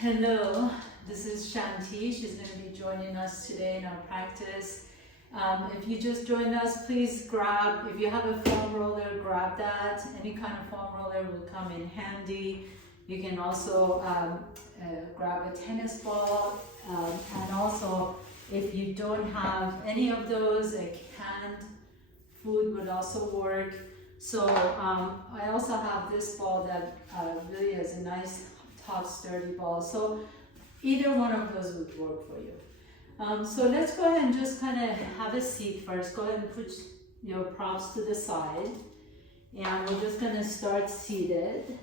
Hello, this is Shanti. She's going to be joining us today in our practice. If you just joined us, please grab, if you have a foam roller, grab that. Any kind of foam roller will come in handy. You can also grab a tennis ball, and also if you don't have any of those, a canned food would also work. So I also have this ball that really is a nice tough sturdy ball. So either one of those would work for you. So let's go ahead and just kind of have a seat first. Go ahead and put your props to the side. And we're just going to start seated.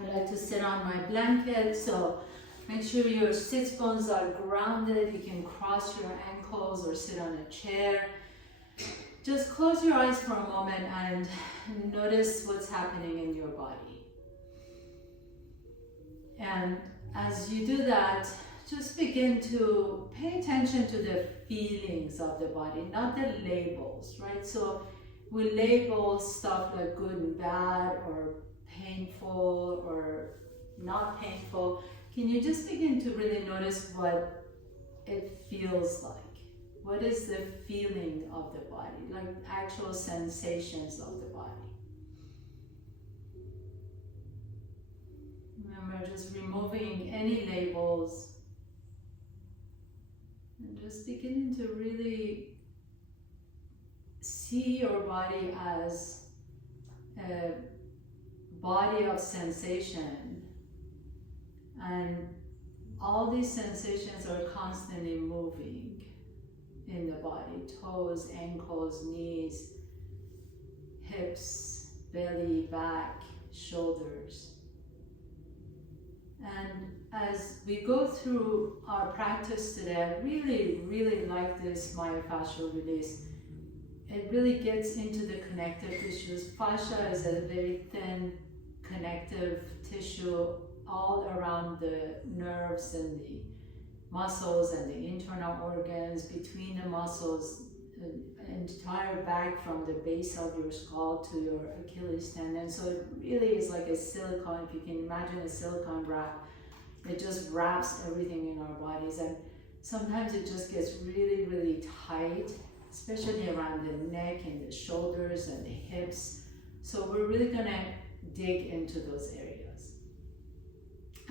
I like to sit on my blanket, so make sure your sits bones are grounded. You can cross your ankles or sit on a chair. Just close your eyes for a moment and notice what's happening in your body. And as you do that, just begin to pay attention to the feelings of the body, not the labels, right? So we label stuff like good and bad, or painful or not painful. Can you just begin to really notice what it feels like? What is the feeling of the body, like actual sensations of the body? Remember, just removing any labels and just beginning to really see your body as a body of sensation, and all these sensations are constantly moving in the body: toes, ankles, knees, hips, belly, back, shoulders. And as we go through our practice today, I really like this myofascial release. It really gets into the connective tissues. Fascia is a very thin connective tissue all around the nerves and the muscles and the internal organs, between the muscles, the entire back from the base of your skull to your Achilles tendon. So it really is like a silicone, if you can imagine a silicone wrap. It just wraps everything in our bodies, and sometimes it just gets really tight, especially around the neck and the shoulders and the hips. So we're really gonna dig into those areas.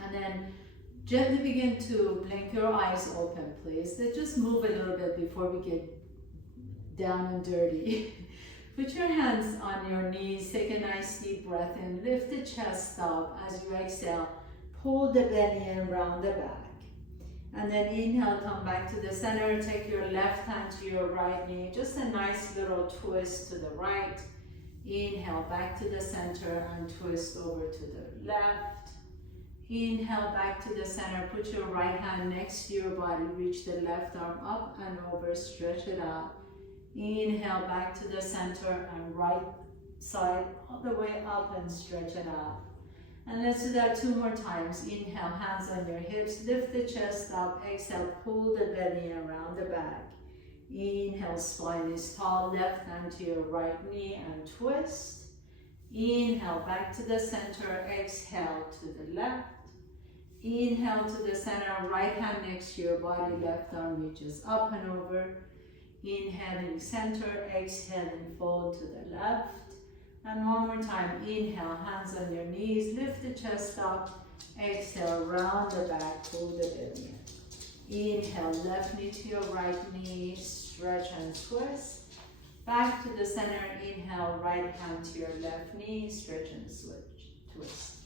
And then gently begin to blink your eyes open, please. Let's just move a little bit before we get down and dirty. Put your hands on your knees, take a nice deep breath in, lift the chest up. As you exhale, pull the belly in, round the back. And then inhale, come back to the center, take your left hand to your right knee, just a nice little twist to the right. Inhale, back to the center and twist over to the left. Inhale, back to the center, put your right hand next to your body, reach the left arm up and over, stretch it out. Inhale, back to the center and right side all the way up and stretch it out. And let's do that 2 more times. Inhale, hands on your hips, lift the chest up. Exhale, pull the belly around the back. Inhale, spine is tall, left hand to your right knee and twist. Inhale, back to the center, exhale to the left. Inhale to the center, right hand next to your body, left arm reaches up and over. Inhaling center, exhaling fold to the left. And 1 more time, inhale, hands on your knees, lift the chest up. Exhale, round the back, pull the belly in. Inhale, left knee to your right knee, stretch and twist. Back to the center, inhale, right hand to your left knee, stretch and switch, twist.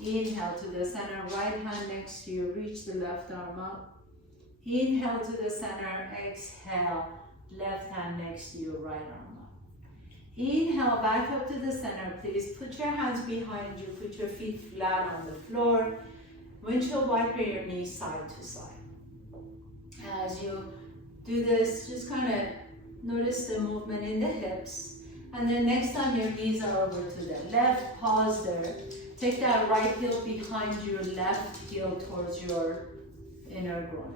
Inhale to the center, right hand next to you, reach the left arm up. Inhale to the center, exhale, left hand next to your right arm up. Inhale, back up to the center, please. Put your hands behind you, put your feet flat on the floor. Windshield wiper your knees side to side. As you do this, just kind of notice the movement in the hips. And then next time your knees are over to the left, pause there. Take that right heel behind your left heel towards your inner groin.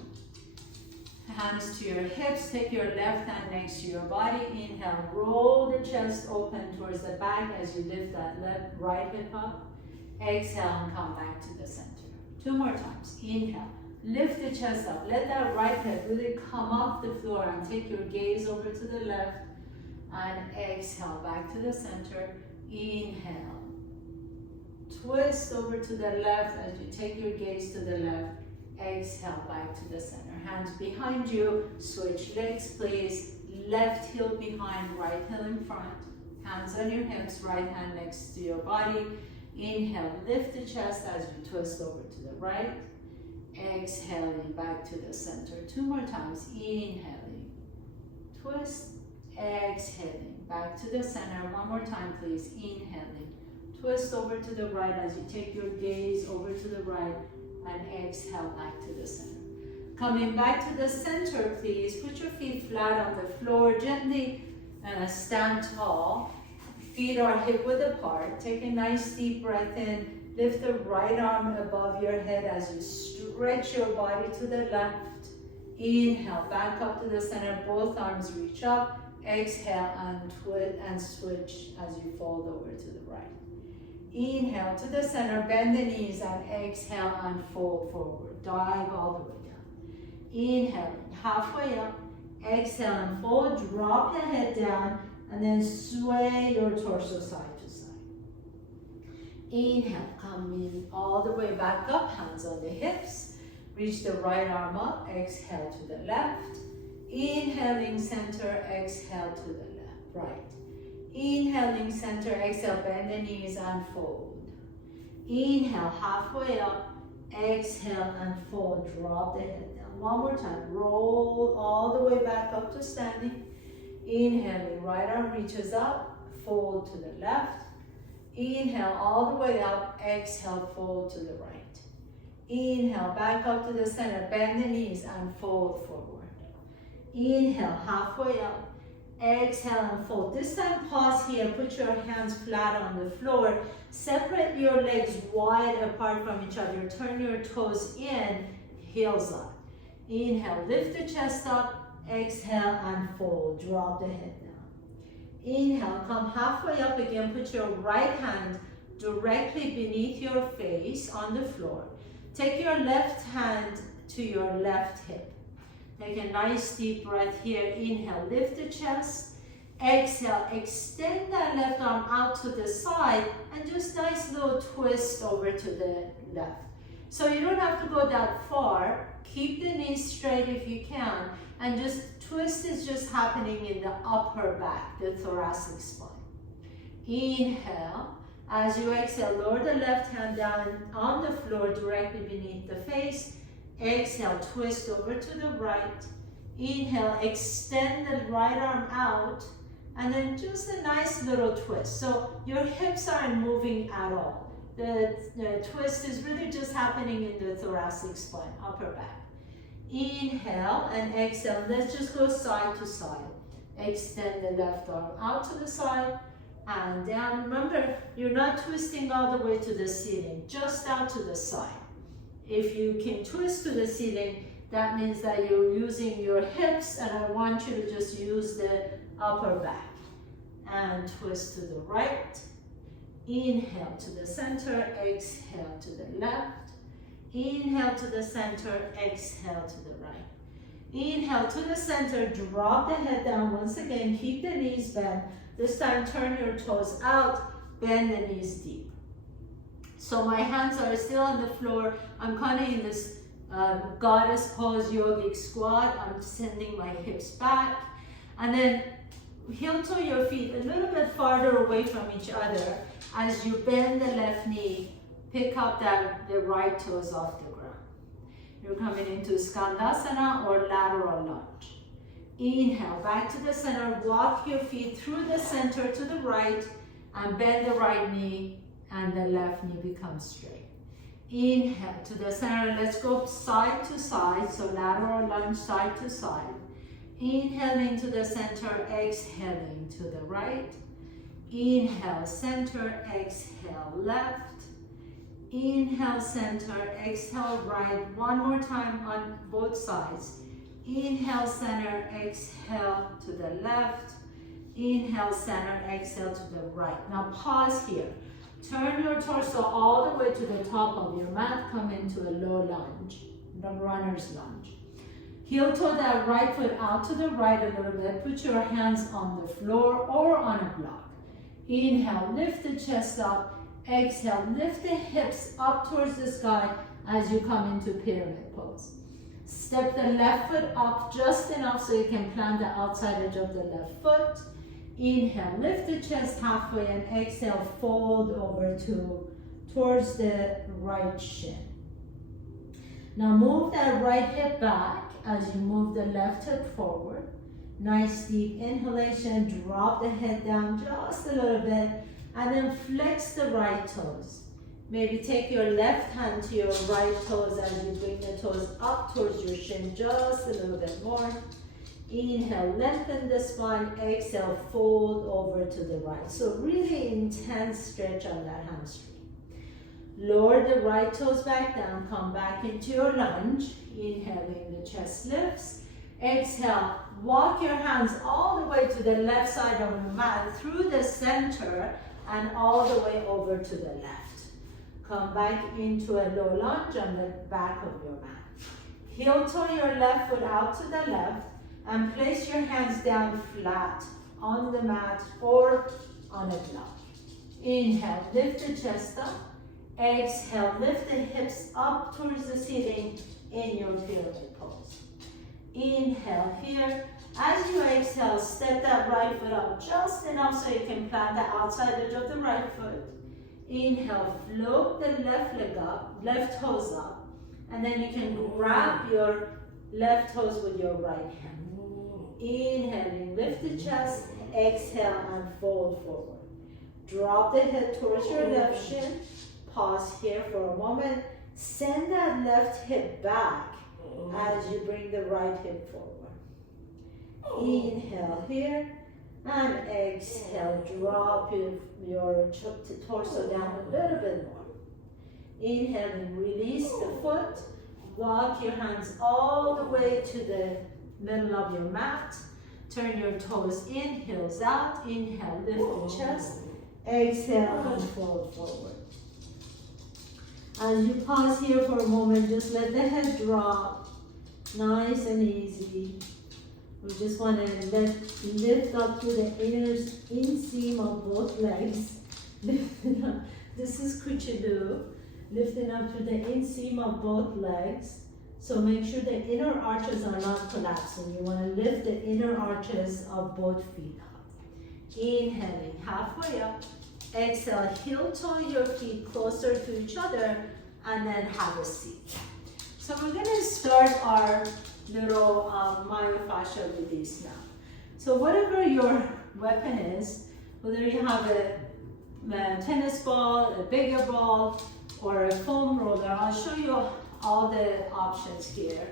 Hands to your hips, take your left hand next to your body. Inhale, roll the chest open towards the back as you lift that right hip up. Exhale and come back to the center. 2 more times. Inhale. Lift the chest up. Let that right hip really come off the floor and take your gaze over to the left. And exhale back to the center. Inhale. Twist over to the left as you take your gaze to the left. Exhale back to the center. Hands behind you. Switch legs, please. Left heel behind, right heel in front. Hands on your hips, right hand next to your body. Inhale, lift the chest as you twist over to the right. Exhaling back to the center. 2 more times. Inhaling. Twist. Exhaling. Back to the center. 1 more time, please. Inhaling. Twist over to the right as you take your gaze over to the right. And exhale back to the center. Coming back to the center, please. Put your feet flat on the floor. Gently stand tall. Feet are hip width apart. Take a nice deep breath in. Lift the right arm above your head as you stretch your body to the left. Inhale, back up to the center. Both arms reach up. Exhale and twist and switch as you fold over to the right. Inhale to the center. Bend the knees and exhale and fold forward. Dive all the way down. Inhale, halfway up. Exhale and fold. Drop the head down and then sway your torso side to side. Inhale, come in all the way back up, hands on the hips. Reach the right arm up, exhale to the left. Inhaling center, exhale to the left, right. Inhaling center, exhale, bend the knees and fold. Inhale, halfway up, exhale and fold, drop the head down. 1 more time, roll all the way back up to standing. Inhaling, right arm reaches up, fold to the left. Inhale all the way up, exhale, fold to the right. Inhale, back up to the center, bend the knees and fold forward. Inhale, halfway up, exhale and fold. This time pause here, put your hands flat on the floor. Separate your legs wide apart from each other. Turn your toes in, heels up. Inhale, lift the chest up, exhale and fold. Drop the head down. Inhale, come halfway up again. Put your right hand directly beneath your face on the floor. Take your left hand to your left hip. Take a nice deep breath here. Inhale, lift the chest. Exhale, extend that left arm out to the side and just nice little twist over to the left. So you don't have to go that far. Keep the knees straight if you can, and just twist is just happening in the upper back, the thoracic spine. Inhale. As you exhale, lower the left hand down on the floor directly beneath the face. Exhale, twist over to the right. Inhale, extend the right arm out, and then just a nice little twist. So your hips aren't moving at all. The twist is really just happening in the thoracic spine, upper back. Inhale and exhale. Let's just go side to side. Extend the left arm out to the side and down. Remember, you're not twisting all the way to the ceiling, just out to the side. If you can twist to the ceiling, that means that you're using your hips, and I want you to just use the upper back. And twist to the right. Inhale to the center, exhale to the left. Inhale to the center, exhale to the right. Inhale to the center, drop the head down. Once again, keep the knees bent. This time, turn your toes out, bend the knees deep. So my hands are still on the floor. I'm kind of in this goddess pose, yogic squat. I'm sending my hips back. And then heel toe your feet a little bit farther away from each other. As you bend the left knee, pick up the right toes off the ground. You're coming into Skandasana or lateral lunge. Inhale, back to the center. Walk your feet through the center to the right and bend the right knee, and the left knee becomes straight. Inhale to the center. Let's go side to side. So lateral lunge, side to side. Inhaling to the center, exhaling to the right. Inhale, center, exhale, left. Inhale, center, exhale, right. One more time on both sides. Inhale, center, exhale to the left. Inhale, center, exhale to the right. Now pause here. Turn your torso all the way to the top of your mat. Come into a low lunge, the runner's lunge. Heel toe that right foot out to the right a little bit. Put your hands on the floor or on a block. Inhale, lift the chest up. Exhale, lift the hips up towards the sky as you come into pyramid pose. Step the left foot up just enough so you can plant the outside edge of the left foot. Inhale, lift the chest halfway, and exhale, fold over towards the right shin. Now move that right hip back as you move the left hip forward. Nice deep inhalation, drop the head down just a little bit, and then flex the right toes. Maybe take your left hand to your right toes as you bring the toes up towards your shin just a little bit more. Inhale, lengthen the spine. Exhale, fold over to the right. So really intense stretch on that hamstring. Lower the right toes back down. Come back into your lunge. Inhaling, the chest lifts. Exhale, walk your hands all the way to the left side of the mat through the center and all the way over to the left. Come back into a low lunge on the back of your mat. Heel toe your left foot out to the left and place your hands down flat on the mat or on a block. Inhale, lift the chest up. Exhale, lift the hips up towards the ceiling in your pyramid pose. Inhale here. As you exhale, step that right foot up just enough so you can plant the outside edge of the right foot. Inhale, float the left leg up, left toes up, and then you can grab your left toes with your right hand. Inhaling, lift the chest, exhale, and fold forward. Drop the head towards your left shin. Pause here for a moment. Send that left hip back as you bring the right hip forward. Inhale here, and exhale, drop your torso down a little bit more. Inhale and release the foot. Walk your hands all the way to the middle of your mat. Turn your toes in, heels out. Inhale, lift the chest. Exhale and fold forward. As you pause here for a moment, just let the head drop. Nice and easy. We just want to lift up to the inner inseam of both legs. Lifting up. This is Kuchidu. Lifting up to the inseam of both legs. So make sure the inner arches are not collapsing. You want to lift the inner arches of both feet up. Inhaling halfway up. Exhale, heel toe your feet closer to each other, and then have a seat. So we're going to start our little myofascial release now. So whatever your weapon is, whether you have a tennis ball, a bigger ball, or a foam roller, I'll show you all the options here.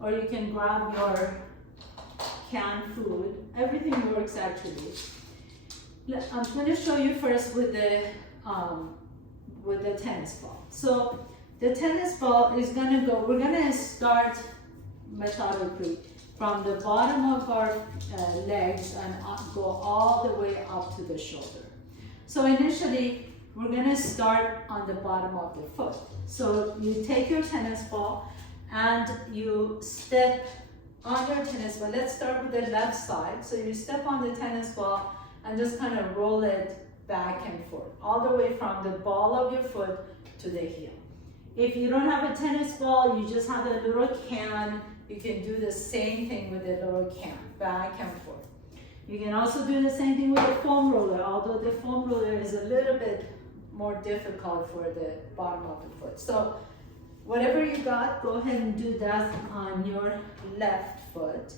Or you can grab your canned food. Everything works actually. I'm going to show you first with the tennis ball. So the tennis ball is going to go, we're going to start methodically from the bottom of our legs and go all the way up to the shoulder. So initially, we're going to start on the bottom of the foot. So you take your tennis ball and you step on your tennis ball. Let's start with the left side. So you step on the tennis ball and just kind of roll it back and forth, all the way from the ball of your foot to the heel. If you don't have a tennis ball, you just have a little can, you can do the same thing with a little can, back and forth. You can also do the same thing with a foam roller, although the foam roller is a little bit more difficult for the bottom of the foot. So whatever you got, go ahead and do that on your left foot.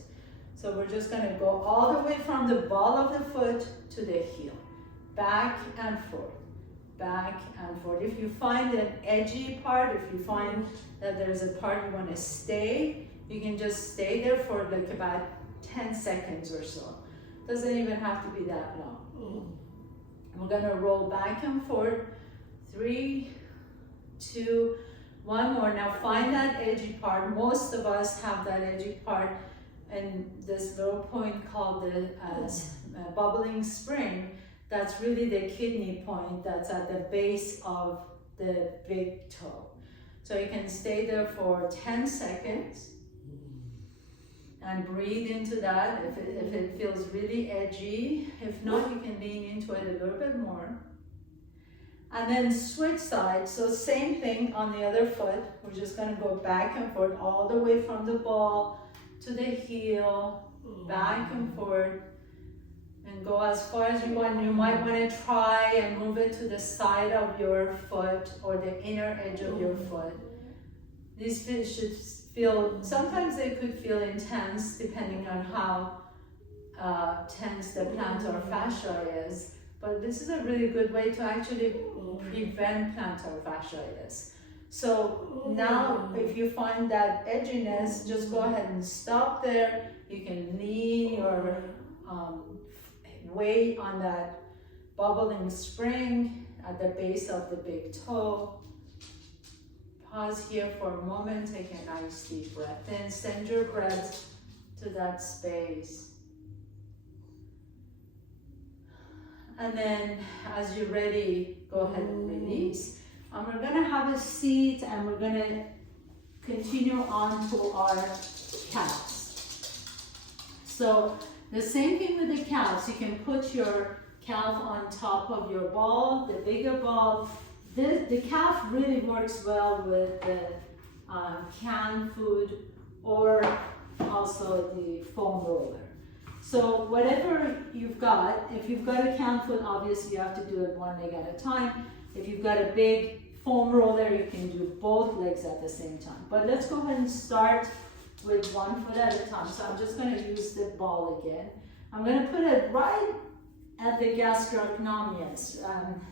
So we're just going to go all the way from the ball of the foot to the heel, back and forth, back and forth. If you find an edgy part, if you find that there's a part you want to stay, you can just stay there for like about 10 seconds or so. Doesn't even have to be that long. We're going to roll back and forth. 3, 2, 1 more. Now find that edgy part. Most of us have that edgy part and this little point called the bubbling spring That's really the kidney point that's at the base of the big toe. So you can stay there for 10 seconds and breathe into that if it feels really edgy. If not, you can lean into it a little bit more. And then switch sides, so same thing on the other foot. We're just gonna go back and forth all the way from the ball to the heel, back and forth, and go as far as you want. You might want to try and move it to the side of your foot or the inner edge of your foot. These should feel, sometimes they could feel intense depending on how tense the plantar fascia is, but this is a really good way to actually prevent plantar fasciitis. So now if you find that edginess, just go ahead and stop there. You can lean your weight on that bubbling spring at the base of the big toe. Pause here for a moment, take a nice deep breath in, send your breath to that space. And then as you're ready, go ahead and release. And we're gonna have a seat and we're gonna continue on to our calves. So the same thing with the calves. You can put your calf on top of your ball, the bigger ball. The calf really works well with the canned food or also the foam roller. So whatever you've got, if you've got a canned food, obviously you have to do it one leg at a time. If you've got a big foam roller, you can do both legs at the same time. But let's go ahead and start with one foot at a time. So I'm just going to use the ball again. I'm going to put it right at the gastrocnemius,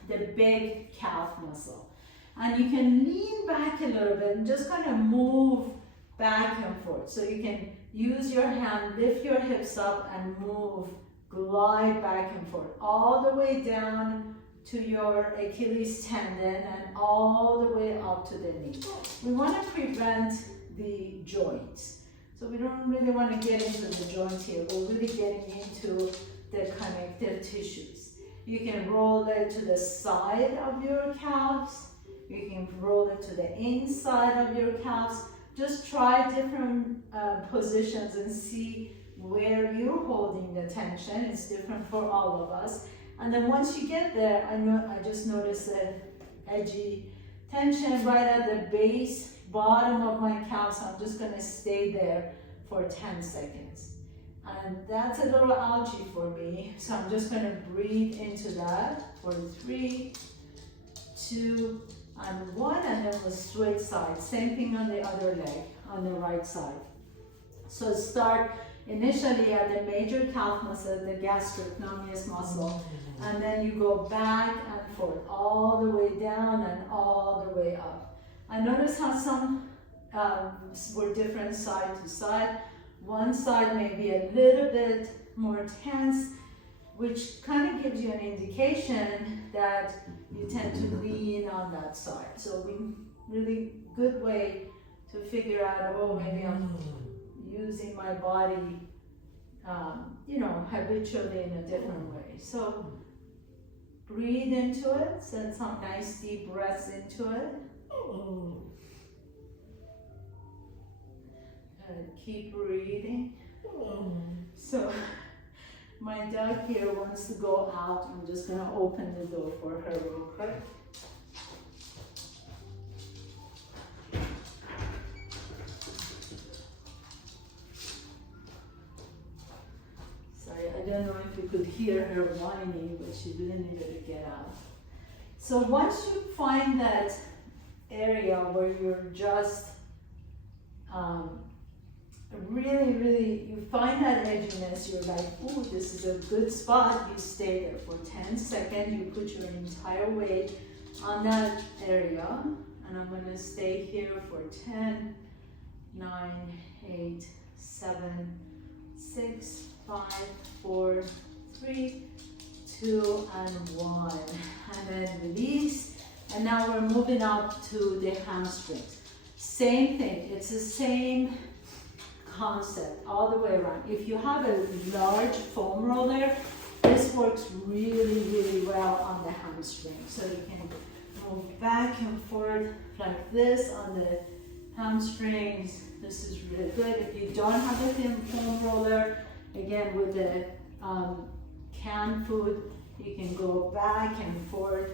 the big calf muscle. And you can lean back a little bit and just kind of move back and forth. So you can use your hand, lift your hips up and move, glide back and forth, all the way down to your Achilles tendon and all the way up to the knee. We want to prevent the joints. So we don't really want to get into the joints here. We're really getting into the connective tissues. You can roll it to the side of your calves. You can roll it to the inside of your calves. Just try different positions and see where you're holding the tension. It's different for all of us. And then once you get there, I just noticed an edgy tension right at the base, bottom of my calf. So I'm just going to stay there for 10 seconds. And that's a little algae for me. So I'm just going to breathe into that for 3, 2, and 1, and then we'll switch sides. Same thing on the other leg, on the right side. So start initially at the major calf muscle, the gastrocnemius muscle, and then you go back and forth, all the way down and all the way up. I notice how some were different side to side. One side may be a little bit more tense, which kind of gives you an indication that you tend to lean on that side. So really good way to figure out, oh, maybe I'm using my body, habitually in a different way. So breathe into it, send some nice deep breaths into it. And keep breathing. So my dog here wants to go out. I'm just going to open the door for her real quick. Sorry, I don't know if you could hear her whining, but she really needed to get out. So once you find that area where you're just really, you find that edginess, you're like, ooh, this is a good spot. You stay there for 10 seconds. You put your entire weight on that area. And I'm going to stay here for 10, 9, 8, 7, 6, 5, 4, 3, 2, and 1. And then release. And now we're moving up to the hamstrings. Same thing. It's the same concept all the way around. If you have a large foam roller, this works really, really well on the hamstring. So you can move back and forth like this on the hamstrings. This is really good. If you don't have a thin foam roller, again with the canned food, you can go back and forth.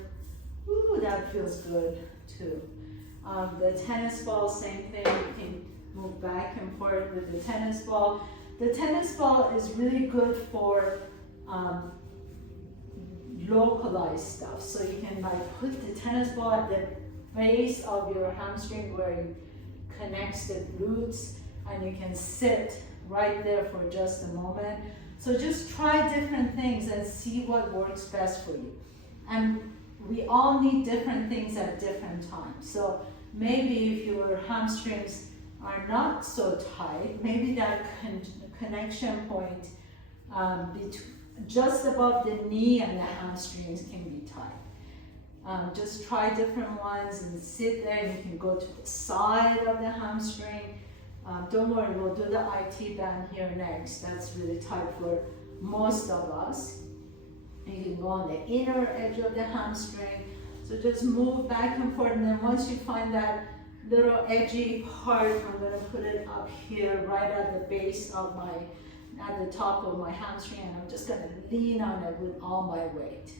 Ooh, that feels good too. The tennis ball, same thing. You can move back and forth with the tennis ball. The tennis ball is really good for localized stuff. So you can like put the tennis ball at the base of your hamstring where it connects the glutes, and you can sit right there for just a moment. So just try different things and see what works best for you. And we all need different things at different times. So maybe if your hamstrings are not so tight, maybe that connection point just above the knee and the hamstrings can be tight. Just try different ones and sit there. You can go to the side of the hamstring. Don't worry, we'll do the IT band here next. That's really tight for most of us. You can go on the inner edge of the hamstring. So just move back and forth, and then once you find that little edgy part, I'm going to put it up here right at the base of at the top of my hamstring, and I'm just going to lean on it with all my weight.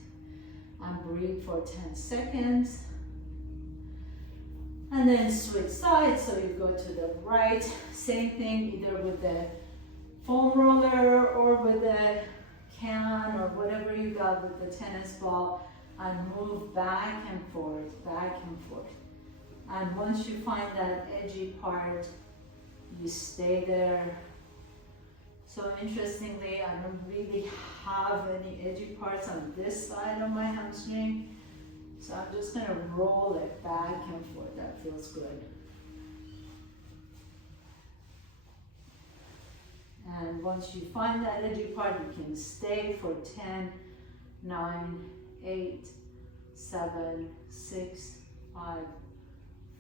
And breathe for 10 seconds. And then switch sides, so you go to the right. Same thing, either with the foam roller or with the can or whatever you got with the tennis ball, and move back and forth, back and forth. And once you find that edgy part, you stay there. So interestingly, I don't really have any edgy parts on this side of my hamstring. So I'm just going to roll it back and forth. That feels good. And once you find that edgy part, you can stay for 10, 9, 8, 7, 6, 5,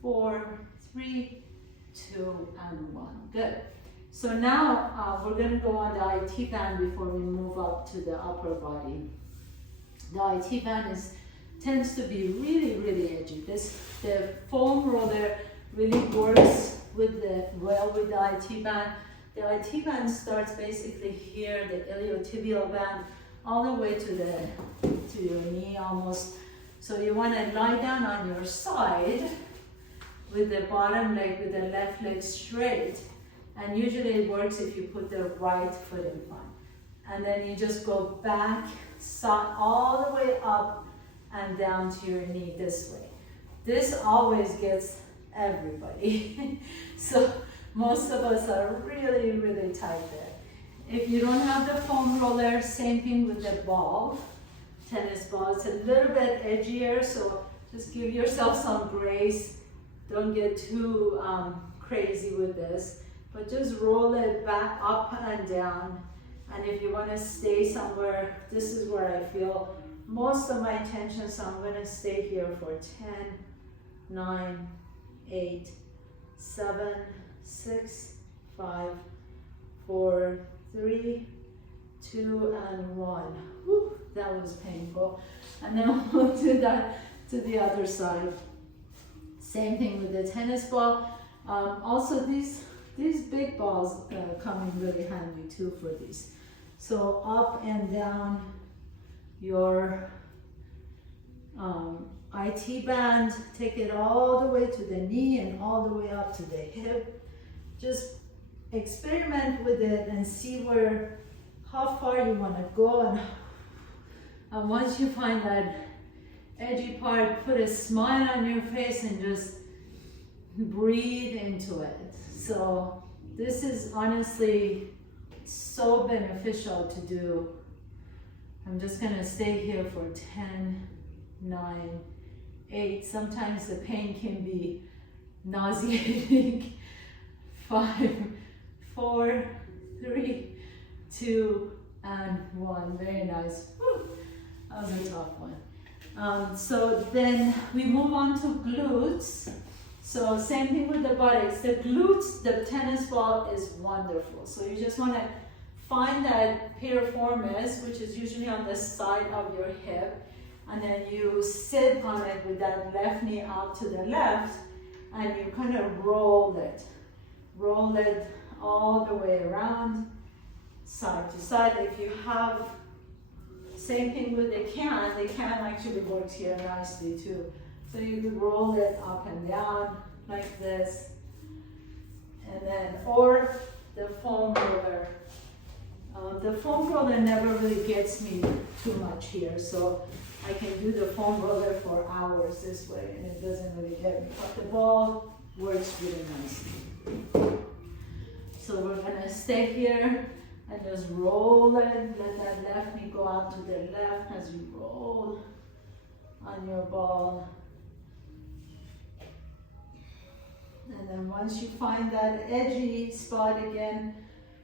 4, 3, 2, and 1. Good. So now we're going to go on the IT band before we move up to the upper body. The IT band tends to be really, really edgy. The foam roller really works well with the IT band. The IT band starts basically here, the iliotibial band, all the way to your knee almost. So you want to lie down on your side with the bottom leg, with the left leg straight. And usually it works if you put the right foot in front. And then you just go back, all the way up and down to your knee this way. This always gets everybody. So most of us are really, really tight there. If you don't have the foam roller, same thing with the ball, tennis ball. It's a little bit edgier, so just give yourself some grace. Don't get too crazy with this. But just roll it back up and down. And if you want to stay somewhere, this is where I feel most of my tension. So I'm going to stay here for 10, 9, 8, 7, 6, 5, 4, 3, 2, and 1. Whew, that was painful. And then we'll do that to the other side. Same thing with the tennis ball. Also, these big balls come in really handy too for these. So up and down your IT band, take it all the way to the knee and all the way up to the hip. Just experiment with it and see how far you want to go. And once you find that edgy part, put a smile on your face and just breathe into it. So this is honestly so beneficial to do. I'm just going to stay here for 10, 9, 8. Sometimes the pain can be nauseating. 5, 4, 3, 2, and 1. Very nice. Whew. That was a tough one. So then we move on to glutes. So same thing with the buttocks. The glutes, the tennis ball is wonderful. So you just want to find that piriformis, which is usually on the side of your hip, and then you sit on it with that left knee out to the left, and you kind of roll it. Roll it all the way around, side to side. If you have, same thing with the can actually works here nicely too. So you can roll it up and down like this, and then, or the foam roller. The foam roller never really gets me too much here, so I can do the foam roller for hours this way, and it doesn't really get me. But the ball works really nicely. So we're gonna stay here and just roll it. Let that left knee go out to the left as you roll on your ball. And then once you find that edgy spot again,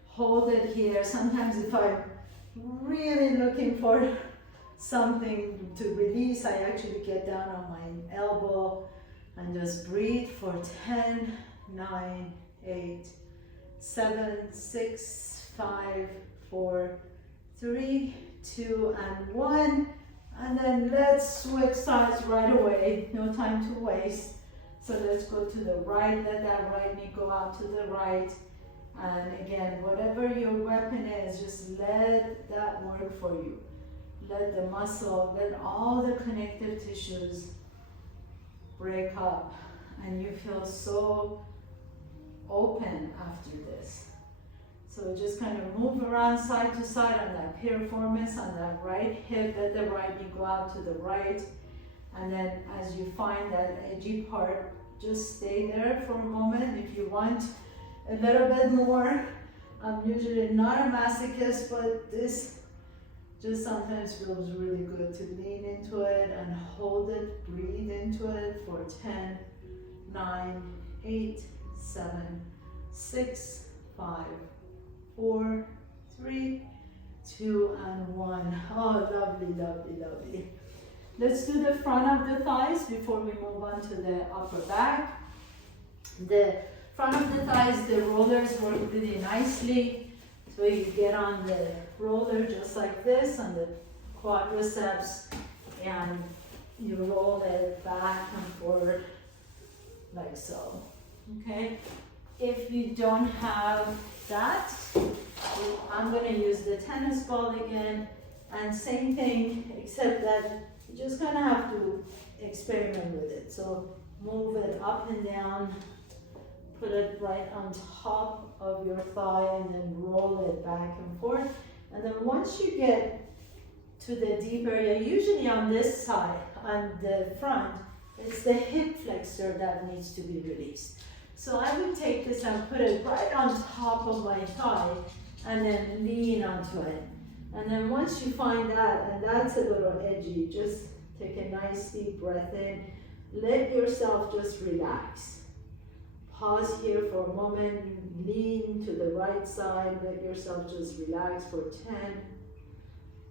hold it here. Sometimes if I'm really looking for something to release, I actually get down on my elbow and just breathe for 10, 9, 8, 7, 6, 5, 4, 3, 2, and 1. And then let's switch sides right away. No time to waste. So let's go to the right. Let that right knee go out to the right. And again, whatever your weapon is, just let that work for you. Let the muscle, let all the connective tissues break up, and you feel so open after this. So just kind of move around side to side on that piriformis, on that right hip. Let the right knee go out to the right. And then as you find that edgy part, just stay there for a moment. If you want a little bit more, I'm usually not a masochist, but this just sometimes feels really good to lean into it and hold it, breathe into it for 10, 9, 8, 7, 6, 5, 4, 3, 2, and 1. Oh, lovely, lovely, lovely. Let's do the front of the thighs before we move on to the upper back. The front of the thighs, the rollers work really nicely. So you get on the roller just like this on the quadriceps, and you roll it back and forward like so. Okay? If you don't have that, I'm going to use the tennis ball again, and same thing, except that you just kind of have to experiment with it. So move it up and down, put it right on top of your thigh, and then roll it back and forth. And then once you get to the deep area, usually on this side, on the front, it's the hip flexor that needs to be released. So I would take this and put it right on top of my thigh, and then lean onto it. And then once you find that, and that's a little edgy, just take a nice deep breath in. Let yourself just relax. Pause here for a moment, lean to the right side, let yourself just relax for 10,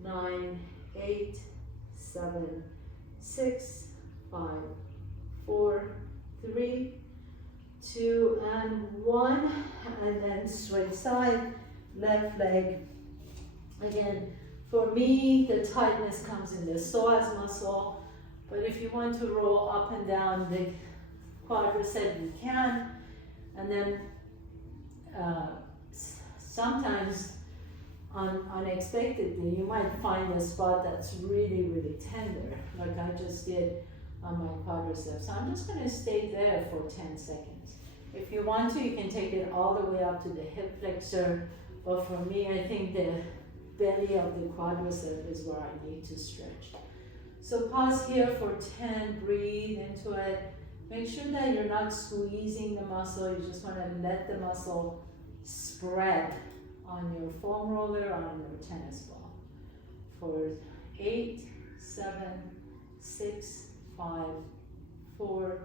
9, 8, 7, 6, 5, 4, 3, 2, and 1, and then switch side, left leg. Again, for me, the tightness comes in the psoas muscle, but if you want to roll up and down the quadricep, you can. And then sometimes unexpectedly, you might find a spot that's really, really tender, like I just did on my quadriceps. So I'm just going to stay there for 10 seconds. If you want to, you can take it all the way up to the hip flexor, but for me, I think the belly of the quadricep is where I need to stretch. So pause here for 10, breathe into it. Make sure that you're not squeezing the muscle. You just want to let the muscle spread on your foam roller, on your tennis ball. For 8, 7, 6, 5, 4,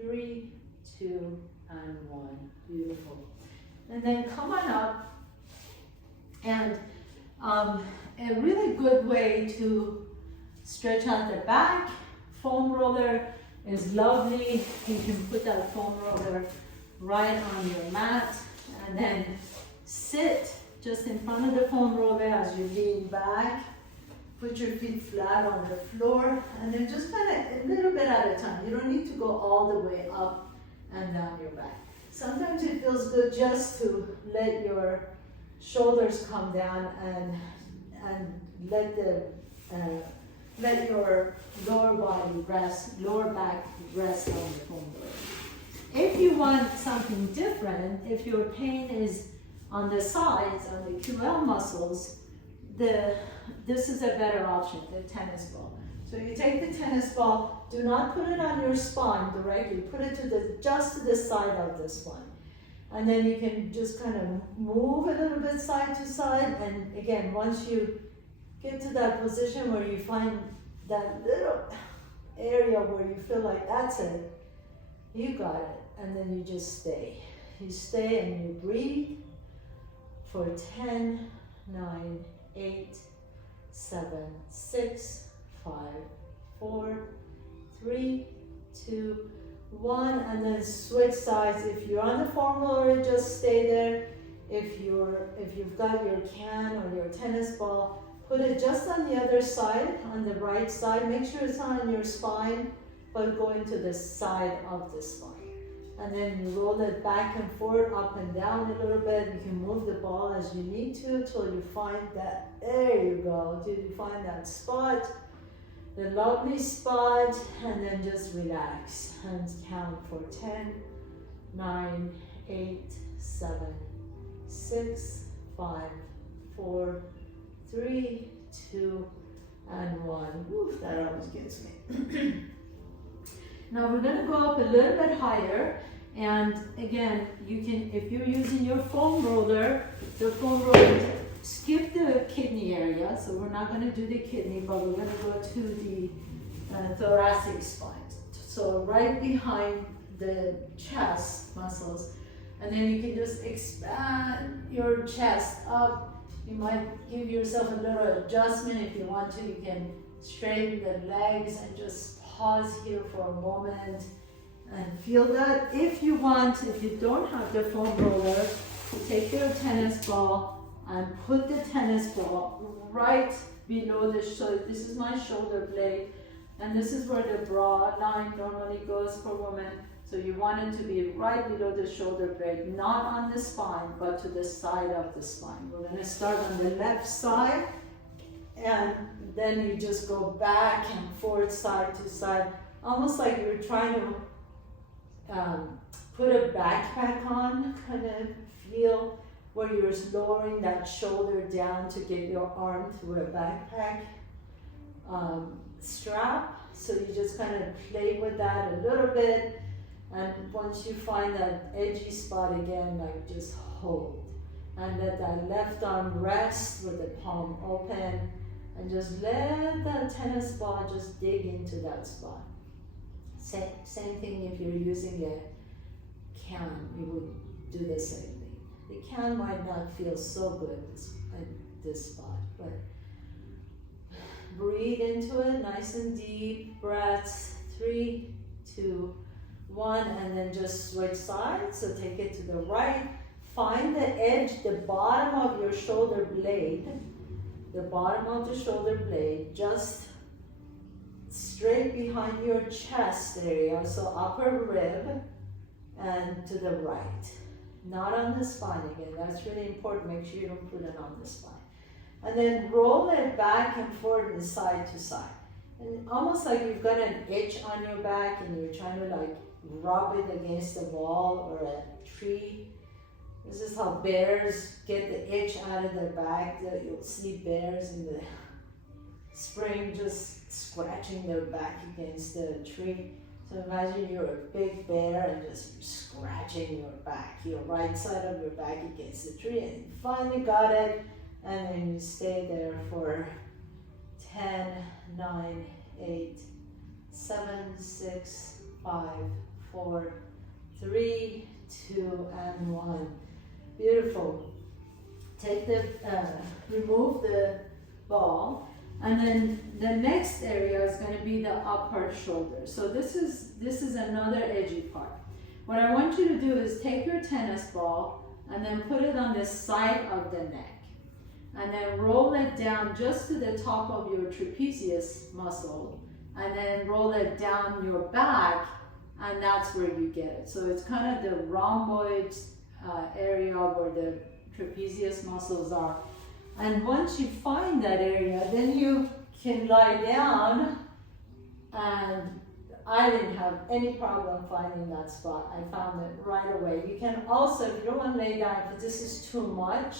3, 2, and 1. Beautiful. And then come on up. And a really good way to stretch out the back, foam roller is lovely. You can put that foam roller right on your mat and then sit just in front of the foam roller as you lean back. Put your feet flat on the floor, and then just kind of a little bit at a time. You don't need to go all the way up and down your back. Sometimes it feels good just to let your shoulders come down and let your lower body rest, lower back rest on the foam roller. If you want something different, if your pain is on the sides, on the QL muscles, this is a better option, the tennis ball. So you take the tennis ball, do not put it on your spine directly, put it just to the side of the spine. And then you can just kind of move a little bit side to side. And again, once you get to that position where you find that little area where you feel like that's it, you got it. And then you just stay. You stay and you breathe for 10, 9, 8, 7, 6, 5, 4, 3, 2, 1, and then switch sides. If you're on the foam roller, just stay there. If you've got your can or your tennis ball, put it just on the other side, on the right side. Make sure it's not on your spine, but going to the side of the spine. And then you roll it back and forth, up and down a little bit. You can move the ball as you need to till you find that, there you go, till you find that spot, the lovely spot, and then just relax and count for 10, 9, 8, 7, 6, 5, 4, 3, 2, and 1. Oof, that always gets me. Now we're going to go up a little bit higher, and again, you can, if you're using your foam roller, the foam roller, skip the kidney area, so we're not going to do the kidney, but we're going to go to the thoracic spine. So right behind the chest muscles, and then you can just expand your chest up. You might give yourself a little adjustment if you want to. You can straighten the legs and just pause here for a moment and feel that. If you want, if you don't have the foam roller, take your tennis ball and put the tennis ball right below the shoulder. This is my shoulder blade, and this is where the bra line normally goes for women. So you want it to be right below the shoulder blade, not on the spine, but to the side of the spine. We're going to start on the left side, and then you just go back and forth, side to side, almost like you're trying to put a backpack on, kind of feel where you're lowering that shoulder down to get your arm through a backpack strap. So you just kind of play with that a little bit, and once you find that edgy spot again, like just hold. And let that left arm rest with the palm open, and just let that tennis ball just dig into that spot. Same thing if you're using a can, you would do the same thing. The can might not feel so good at this spot, but breathe into it, nice and deep breaths. 3, 2, 1, and then just switch sides. So take it to the right. Find the edge, the bottom of your shoulder blade, just straight behind your chest area, so upper rib and to the right. Not on the spine again, that's really important. Make sure you don't put it on the spine. And then roll it back and forth and side to side. And almost like you've got an itch on your back and you're trying to like rub it against a wall or a tree. This is how bears get the itch out of their back. You'll see bears in the spring just scratching their back against the tree. So imagine you're a big bear and just scratching your back, your right side of your back against the tree, and you finally got it, and then you stay there for 10, 9, 8, 7, 6, 5, 4, 3, 2, and 1. Beautiful. Take the, remove the ball, and then the next area is going to be the upper shoulder. So this is another edgy part. What I want you to do is take your tennis ball and then put it on the side of the neck. and then roll it down just to the top of your trapezius muscle, and then roll it down your back, and that's where you get it. So it's kind of the rhomboid area where the trapezius muscles are. And once you find that area, then you can lie down, and I didn't have any problem finding that spot. I found it right away. You can also, if you don't want to lay down, if this is too much,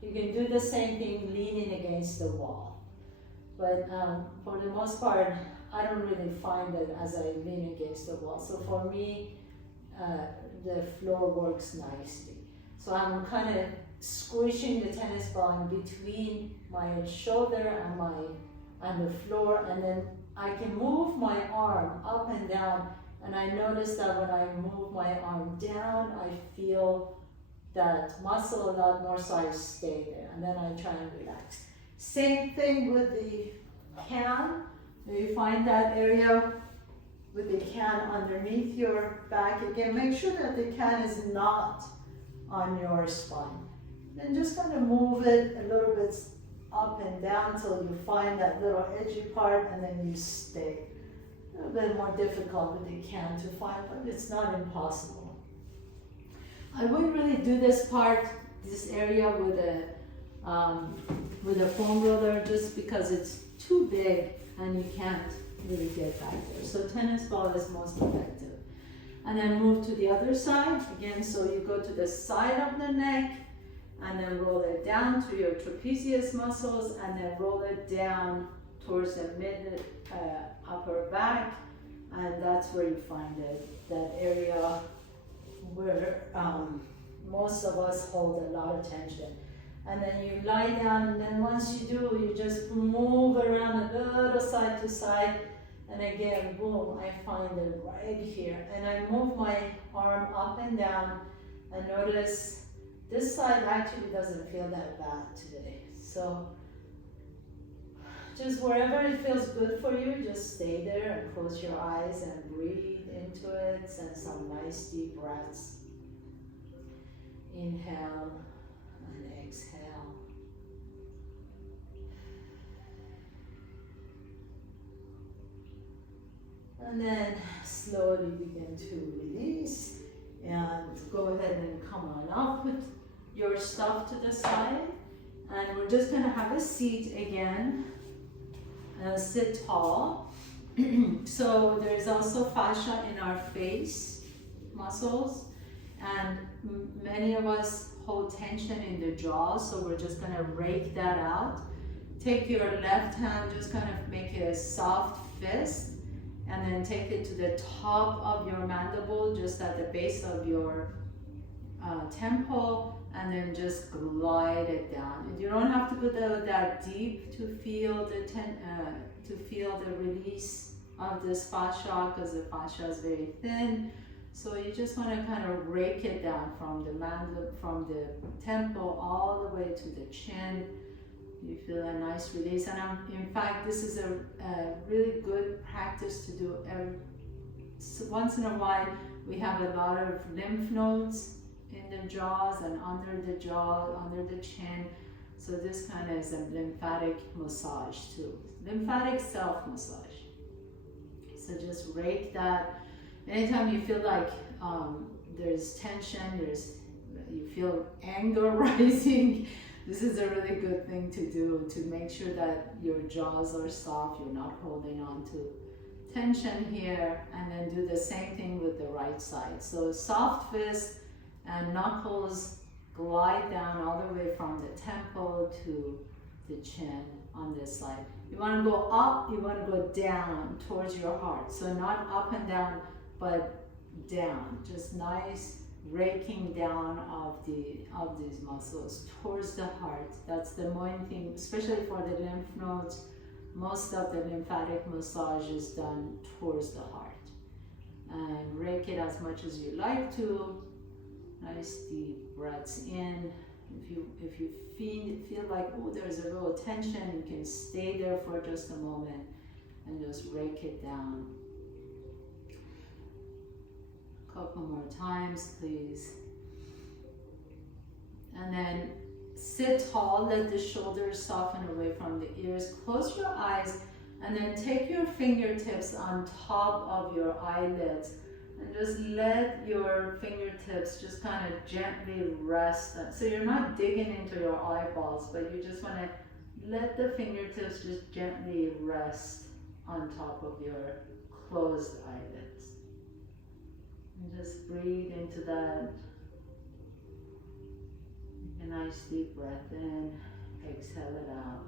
you can do the same thing leaning against the wall. But for the most part, I don't really find it as I lean against the wall. So for me, the floor works nicely. So I'm kind of squishing the tennis ball in between my shoulder and the floor, and then I can move my arm up and down, and I notice that when I move my arm down, I feel that muscle a lot more, so I stay there, and then I try and relax. Same thing with the can. You find that area with the can underneath your back. Again, make sure that the can is not on your spine. Then just kind of move it a little bit up and down until you find that little edgy part, and then you stay. A little bit more difficult with the can to find, but it's not impossible. I wouldn't really do this area with a foam roller, just because it's too big and you can't really get back there. So tennis ball is most effective. And then move to the other side again. So you go to the side of the neck, and then roll it down to your trapezius muscles, and then roll it down towards the mid upper back, and that's where you find it, that area where most of us hold a lot of tension. And then you lie down, and then once you do, you just move around a little side to side, and again, boom, I find it right here. And I move my arm up and down, and notice this side actually doesn't feel that bad today. So just wherever it feels good for you, just stay there and close your eyes and breathe into it. Send some nice deep breaths. Inhale and exhale. And then slowly begin to release, and go ahead and come on up with your stuff to the side, and we're just going to have a seat again. Sit tall. So there's also fascia in our face muscles, and many of us hold tension in the jaw, so we're just going to rake that out. Take your left hand, just kind of make a soft fist, and then take it to the top of your mandible, just at the base of your temple, and then just glide it down. You don't have to go that deep to feel the release of this fascia, because the fascia is very thin. So you just want to kind of rake it down from the temple all the way to the chin. You feel a nice release, and in fact, this is a really good practice to do once in a while. We have a lot of lymph nodes in the jaws and under the jaw, under the chin. So this kind of is a lymphatic massage too. Lymphatic self-massage. So just rake that. Anytime you feel like there's tension, you feel anger rising, this is a really good thing to do, to make sure that your jaws are soft, you're not holding on to tension here, and then do the same thing with the right side. So soft fist and knuckles glide down all the way from the temple to the chin on this side. You want to go up, you want to go down towards your heart. So not up and down, but down. Just nice raking down of these muscles towards the heart. That's the main thing, especially for the lymph nodes. Most of the lymphatic massage is done towards the heart. And rake it as much as you like to. Nice deep breaths in. If you feel like, oh, there's a little tension, you can stay there for just a moment and just rake it down. A couple more times, please. And then sit tall, let the shoulders soften away from the ears. Close your eyes and then take your fingertips on top of your eyelids and just let your fingertips just kind of gently rest. So you're not digging into your eyeballs, but you just want to let the fingertips just gently rest on top of your closed eyelids. And just breathe into that. Take a nice deep breath in, exhale it out.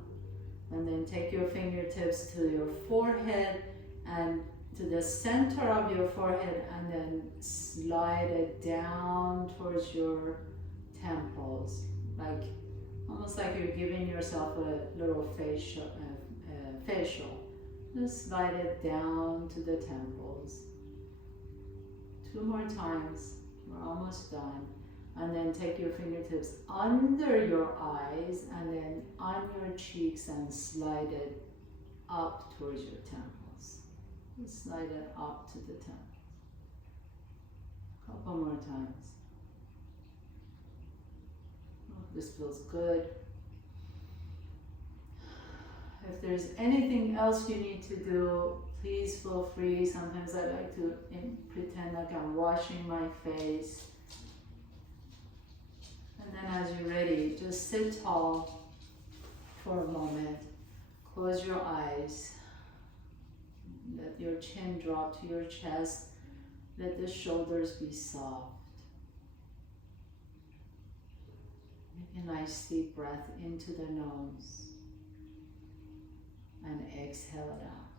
And then take your fingertips to your forehead and to the center of your forehead, and then slide it down towards your temples, like almost like you're giving yourself a little facial. Just slide it down to the temples. 2 more times. We're almost done. And then take your fingertips under your eyes and then on your cheeks and slide it up towards your temples. Just slide it up to the temples. Couple more times. Hope this feels good. If there's anything else you need to do, please feel free. Sometimes I like to pretend like I'm washing my face. And then as you're ready, just sit tall for a moment. Close your eyes. Let your chin drop to your chest. Let the shoulders be soft. Make a nice deep breath into the nose. And exhale it out.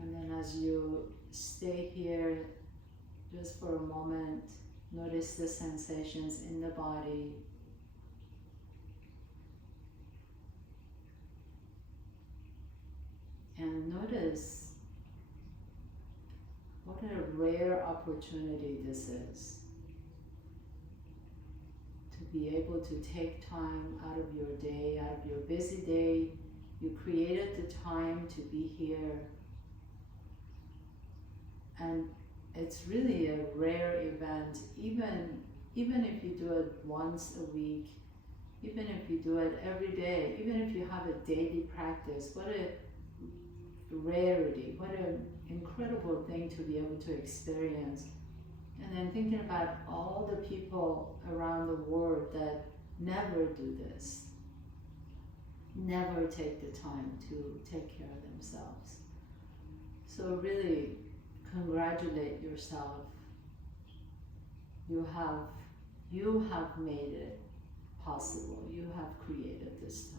And then as you stay here just for a moment, notice the sensations in the body. And notice what a rare opportunity this is. To be able to take time out of your day, out of your busy day. You created the time to be here. And it's really a rare event, even if you do it once a week, even if you do it every day, even if you have a daily practice. What a rarity, what an incredible thing to be able to experience. And then thinking about all the people around the world that never do this, never take the time to take care of themselves. So really congratulate yourself. You have made it possible. You have created this time.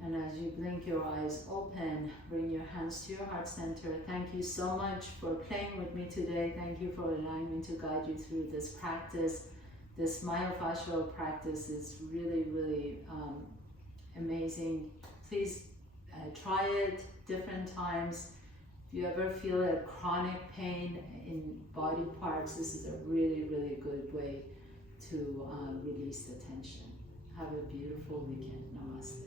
And as you blink your eyes open, bring your hands to your heart center. Thank you so much for playing with me today. Thank you for allowing me to guide you through this practice. This myofascial practice is really, really amazing. Please try it different times. If you ever feel a chronic pain in body parts, this is a really, really good way to release the tension. Have a beautiful weekend. Namaste.